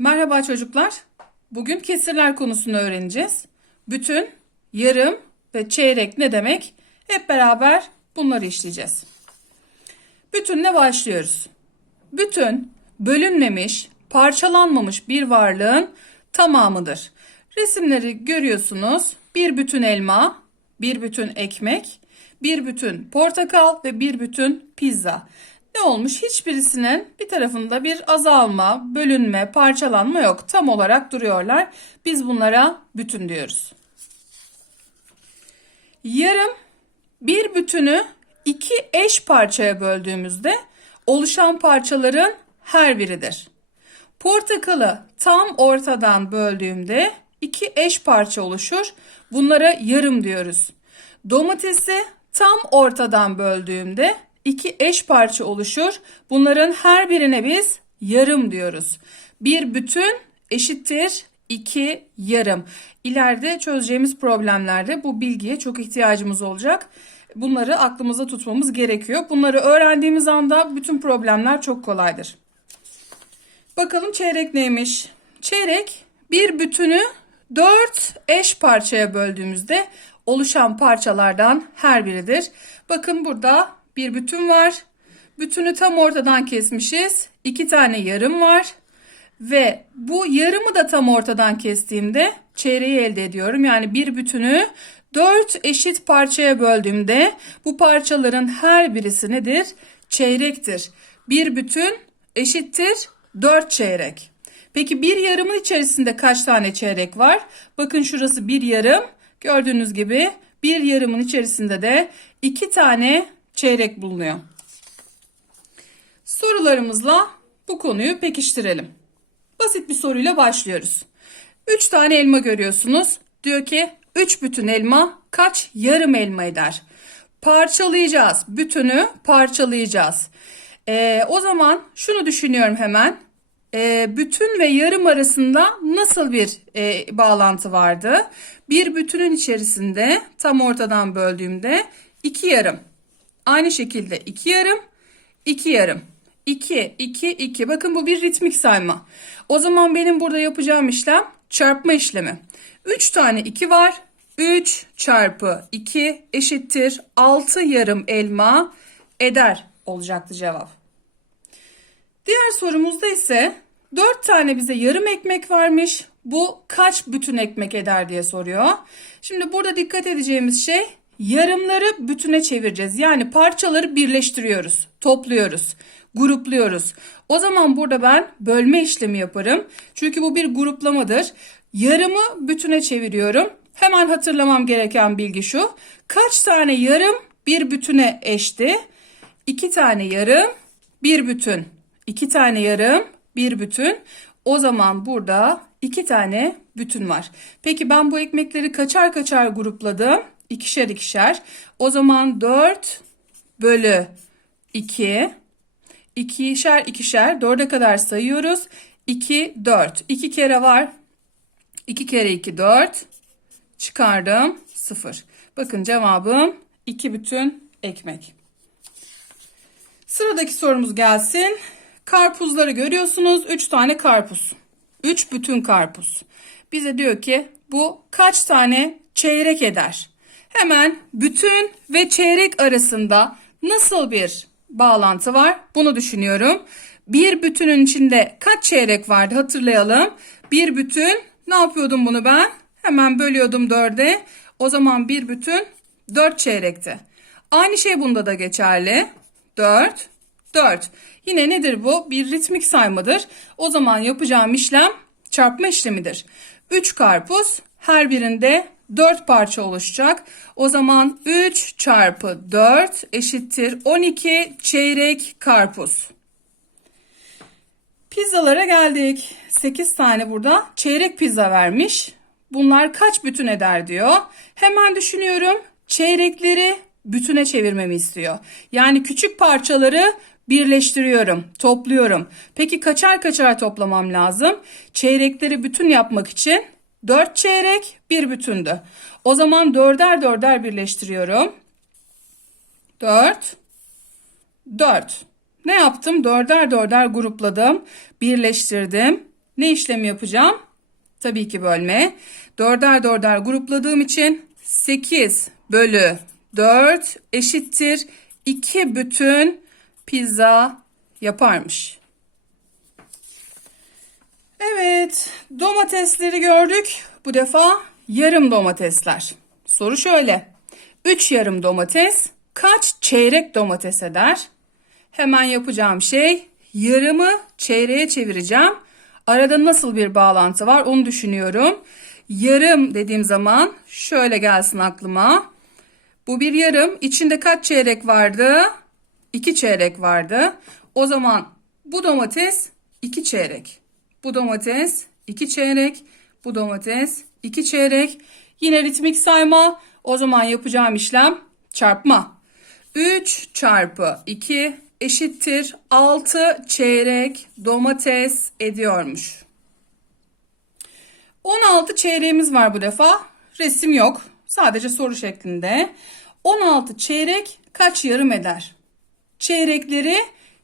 Merhaba çocuklar. Bugün kesirler konusunu öğreneceğiz. Bütün, yarım ve çeyrek ne demek? Hep beraber bunları işleyeceğiz. Bütünle başlıyoruz. Bütün, bölünmemiş, parçalanmamış bir varlığın tamamıdır. Resimleri görüyorsunuz. Bir bütün elma, bir bütün ekmek, bir bütün portakal ve bir bütün pizza. Ne olmuş? Hiçbirisinin bir tarafında bir azalma, bölünme, parçalanma yok. Tam olarak duruyorlar. Biz bunlara bütün diyoruz. Yarım bir bütünü iki eş parçaya böldüğümüzde oluşan parçaların her biridir. Portakalı tam ortadan böldüğümde iki eş parça oluşur. Bunlara yarım diyoruz. Domatesi tam ortadan böldüğümde iki eş parça oluşur. Bunların her birine biz yarım diyoruz. Bir bütün eşittir iki yarım. İleride çözeceğimiz problemlerde bu bilgiye çok ihtiyacımız olacak. Bunları aklımızda tutmamız gerekiyor. Bunları öğrendiğimiz anda bütün problemler çok kolaydır. Bakalım çeyrek neymiş? Çeyrek bir bütünü dört eş parçaya böldüğümüzde oluşan parçalardan her biridir. Bakın burada bir bütün var. Bütünü tam ortadan kesmişiz. İki tane yarım var. Ve bu yarımı da tam ortadan kestiğimde çeyreği elde ediyorum. Yani bir bütünü dört eşit parçaya böldüğümde bu parçaların her birisi nedir? Çeyrektir. Bir bütün eşittir dört çeyrek. Peki bir yarımın içerisinde kaç tane çeyrek var? Bakın şurası bir yarım. Gördüğünüz gibi bir yarımın içerisinde de iki tane çeyrek bulunuyor. Sorularımızla bu konuyu pekiştirelim. Basit bir soruyla başlıyoruz. 3 tane elma görüyorsunuz. Diyor ki 3 bütün elma kaç yarım elma eder? Parçalayacağız. Bütünü parçalayacağız. Ee, o zaman şunu düşünüyorum hemen. Ee, bütün ve yarım arasında nasıl bir e, bağlantı vardı? Bir bütünün içerisinde tam ortadan böldüğümde iki yarım. Aynı şekilde iki yarım, iki yarım. 2, 2, 2. Bakın bu bir ritmik sayma. O zaman benim burada yapacağım işlem çarpma işlemi. 3 tane 2 var. 3 çarpı 2 eşittir 6 yarım elma eder olacaktı cevap. Diğer sorumuzda ise 4 tane bize yarım ekmek vermiş. Bu kaç bütün ekmek eder diye soruyor. Şimdi burada dikkat edeceğimiz şey yarımları bütüne çevireceğiz. Yani parçaları birleştiriyoruz, topluyoruz, grupluyoruz. O zaman burada ben bölme işlemi yaparım. Çünkü bu bir gruplamadır. Yarımı bütüne çeviriyorum. Hemen hatırlamam gereken bilgi şu. Kaç tane yarım bir bütüne eşti? İki tane yarım bir bütün. İki tane yarım bir bütün. O zaman burada iki tane bütün var. Peki ben bu ekmekleri kaçar kaçar grupladım? İkişer ikişer. O zaman 4 bölü 2. İkişer ikişer 4'e kadar sayıyoruz. 2, 4. 2 kere var. 2 kere 2, 4. Çıkardım. 0. Bakın cevabım 2 bütün ekmek. Sıradaki sorumuz gelsin. Karpuzları görüyorsunuz. 3 tane karpuz. 3 bütün karpuz. Bize diyor ki bu kaç tane çeyrek eder? Hemen bütün ve çeyrek arasında nasıl bir bağlantı var? Bunu düşünüyorum. Bir bütünün içinde kaç çeyrek vardı hatırlayalım. Bir bütün ne yapıyordum bunu ben? Hemen bölüyordum dörde. O zaman bir bütün dört çeyrekti. Aynı şey bunda da geçerli. Dört, dört. Yine nedir bu? Bir ritmik saymadır. O zaman yapacağım işlem çarpma işlemidir. 3 karpuz her birinde 4 parça oluşacak. O zaman 3 çarpı 4 eşittir 12 çeyrek karpuz. Pizzalara geldik. 8 tane burada çeyrek pizza vermiş. Bunlar kaç bütün eder diyor. Hemen düşünüyorum. Çeyrekleri bütüne çevirmemi istiyor. Yani küçük parçaları birleştiriyorum, topluyorum. Peki kaçar kaçar toplamam lazım? Çeyrekleri bütün yapmak için 4 çeyrek bir bütündü. O zaman dörder dörder birleştiriyorum. 4 4 Ne yaptım? Dörder dörder grupladım, birleştirdim. ne işlemi yapacağım? Tabii ki bölme. Dörder dörder grupladığım için 8 bölü 4 eşittir 2 bütün pizza yaparmış. Evet, domatesleri gördük. Bu defa yarım domatesler. Soru şöyle. 3 yarım domates kaç çeyrek domates eder? Hemen yapacağım şey yarımı çeyreğe çevireceğim. Arada nasıl bir bağlantı var onu düşünüyorum. Yarım dediğim zaman şöyle gelsin aklıma. Bu bir yarım. İçinde kaç çeyrek vardı? 2 çeyrek vardı. O zaman bu domates 2 çeyrek. Bu domates 2 çeyrek. Bu domates 2 çeyrek. Yine ritmik sayma. O zaman yapacağım işlem çarpma. 3 çarpı 2 eşittir 6 çeyrek domates ediyormuş. 16 çeyreğimiz var bu defa. Resim yok. Sadece soru şeklinde. 16 çeyrek kaç yarım eder? Çeyrekleri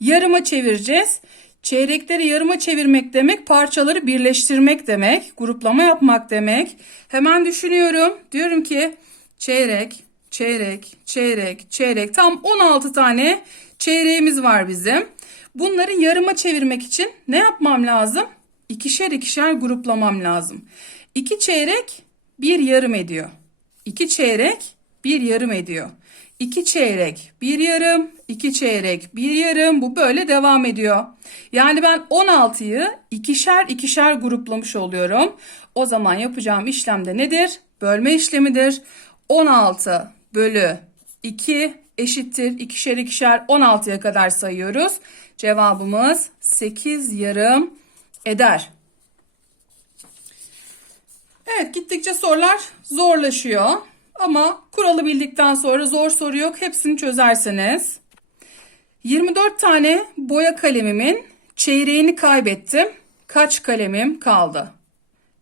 yarıma çevireceğiz. Çeyrekleri yarıma çevirmek demek parçaları birleştirmek demek. Gruplama yapmak demek. Hemen düşünüyorum. Diyorum ki çeyrek, çeyrek, çeyrek, çeyrek. Tam 16 tane çeyreğimiz var bizim. Bunları yarıma çevirmek için ne yapmam lazım? İkişer ikişer gruplamam lazım. 2 çeyrek bir yarım ediyor. 2 çeyrek bir yarım ediyor. 2 çeyrek bir yarım, 2 çeyrek bir yarım bu böyle devam ediyor. Yani ben 16'yı ikişer ikişer gruplamış oluyorum. O zaman yapacağım işlem de nedir? Bölme işlemidir. 16 bölü 2 eşittir ikişer ikişer 16'ya kadar sayıyoruz. Cevabımız 8 yarım eder. Evet gittikçe sorular zorlaşıyor. Ama kuralı bildikten sonra zor soru yok. Hepsini çözerseniz. 24 tane boya kalemimin çeyreğini kaybettim. Kaç kalemim kaldı?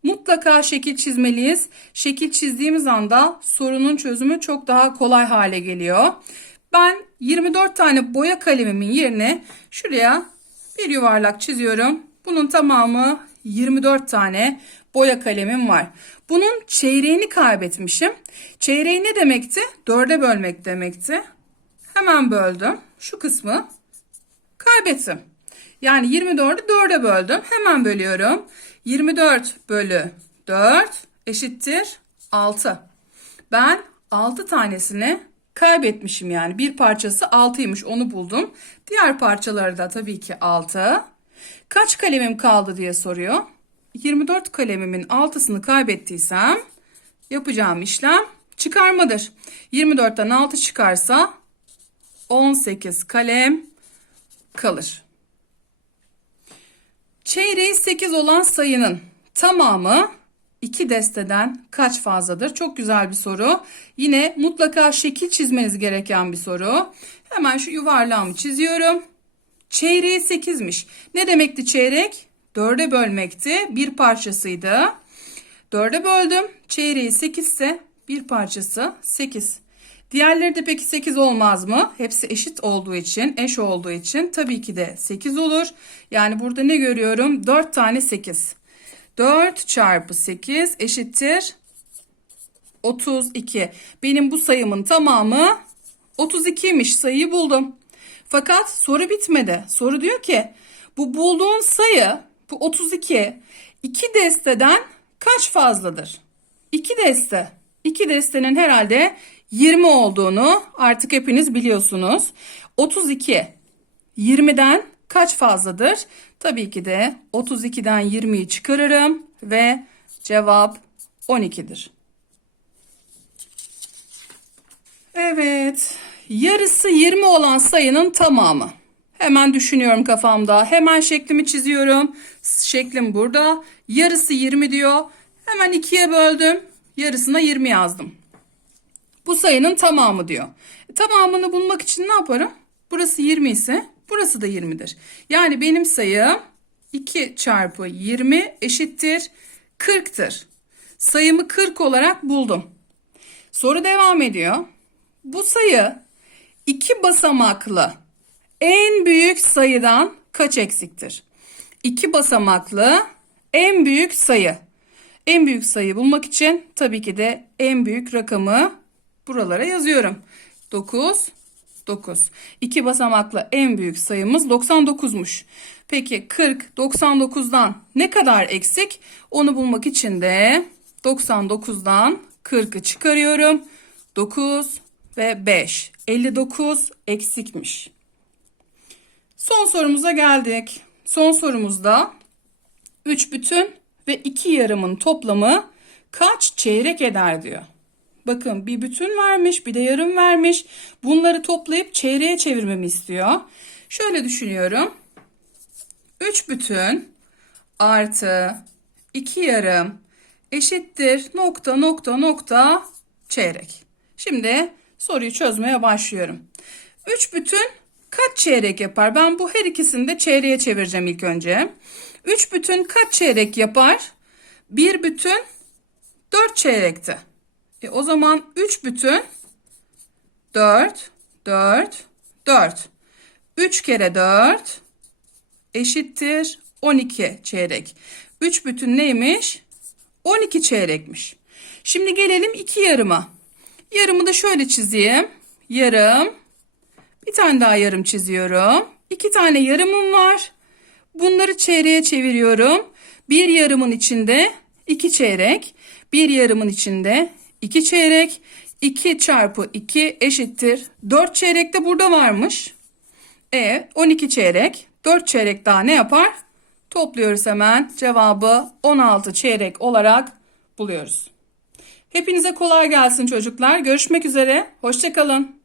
Mutlaka şekil çizmeliyiz. Şekil çizdiğimiz anda sorunun çözümü çok daha kolay hale geliyor. Ben 24 tane boya kalemimin yerine şuraya bir yuvarlak çiziyorum. Bunun tamamı 24 tane boya kalemim var. Bunun çeyreğini kaybetmişim. Çeyreği ne demekti? Dörde bölmek demekti. Hemen böldüm. Şu kısmı kaybettim. Yani 24'ü 4'e böldüm. Hemen bölüyorum. 24 bölü 4 eşittir 6. Ben 6 tanesini kaybetmişim yani. Bir parçası 6'ymış onu buldum. Diğer parçaları da tabii ki 6. Kaç kalemim kaldı diye soruyor. 24 kalemimin 6'sını kaybettiysem yapacağım işlem çıkarmadır. 24'ten 6 çıkarsa 18 kalem kalır. Çeyreği 8 olan sayının tamamı 2 desteden kaç fazladır? Çok güzel bir soru. Yine mutlaka şekil çizmeniz gereken bir soru. Hemen şu yuvarlağımı çiziyorum. Çeyreği 8'miş. Ne demekti çeyrek? 4'e bölmekti. Bir parçasıydı. 4'e böldüm. Çeyreği 8 ise bir parçası 8. Diğerleri de peki 8 olmaz mı? Hepsi eşit olduğu için, eş olduğu için tabii ki de 8 olur. Yani burada ne görüyorum? 4 tane 8. 4 çarpı 8 eşittir 32. Benim bu sayımın tamamı 32'ymiş. Sayıyı buldum. Fakat soru bitmedi. Soru diyor ki bu bulduğun sayı bu 32 iki desteden kaç fazladır? 2 deste. 2 destenin herhalde 20 olduğunu artık hepiniz biliyorsunuz. 32 20'den kaç fazladır? Tabii ki de 32'den 20'yi çıkarırım ve cevap 12'dir. Evet, yarısı 20 olan sayının tamamı. Hemen düşünüyorum kafamda. Hemen şeklimi çiziyorum. Şeklim burada. Yarısı 20 diyor. Hemen ikiye böldüm. Yarısına 20 yazdım. Bu sayının tamamı diyor. E, tamamını bulmak için ne yaparım? Burası 20 ise burası da 20'dir. Yani benim sayım 2 çarpı 20 eşittir 40'tır. Sayımı 40 olarak buldum. Soru devam ediyor. Bu sayı iki basamaklı en büyük sayıdan kaç eksiktir? İki basamaklı En büyük sayı. En büyük sayı bulmak için tabii ki de en büyük rakamı buralara yazıyorum. 9, 9. İki basamaklı en büyük sayımız 99'muş. Peki 40, 99'dan ne kadar eksik? Onu bulmak için de 99'dan 40'ı çıkarıyorum. 9 ve 5. 59 eksikmiş. Son sorumuza geldik. Son sorumuzda 3 bütün ve 2 yarımın toplamı kaç çeyrek eder diyor. Bakın bir bütün vermiş bir de yarım vermiş. Bunları toplayıp çeyreğe çevirmemi istiyor. Şöyle düşünüyorum. 3 bütün artı 2 yarım eşittir nokta nokta nokta çeyrek. Şimdi soruyu çözmeye başlıyorum. 3 bütün kaç çeyrek yapar? Ben bu her ikisini de çeyreğe çevireceğim ilk önce. 3 bütün kaç çeyrek yapar? 1 bütün 4 çeyrekti. E o zaman 3 bütün 4, 4, 4. 3 kere 4 eşittir 12 çeyrek. 3 bütün neymiş? 12 çeyrekmiş. Şimdi gelelim 2 yarıma. Yarımı da şöyle çizeyim. Yarım. Bir tane daha yarım çiziyorum. İki tane yarımım var. Bunları çeyreğe çeviriyorum. Bir yarımın içinde iki çeyrek. Bir yarımın içinde iki çeyrek. 2 çarpı 2 eşittir. 4 çeyrek de burada varmış. E 12 çeyrek. 4 çeyrek daha ne yapar? Topluyoruz hemen. Cevabı 16 çeyrek olarak buluyoruz. Hepinize kolay gelsin çocuklar. Görüşmek üzere. Hoşçakalın.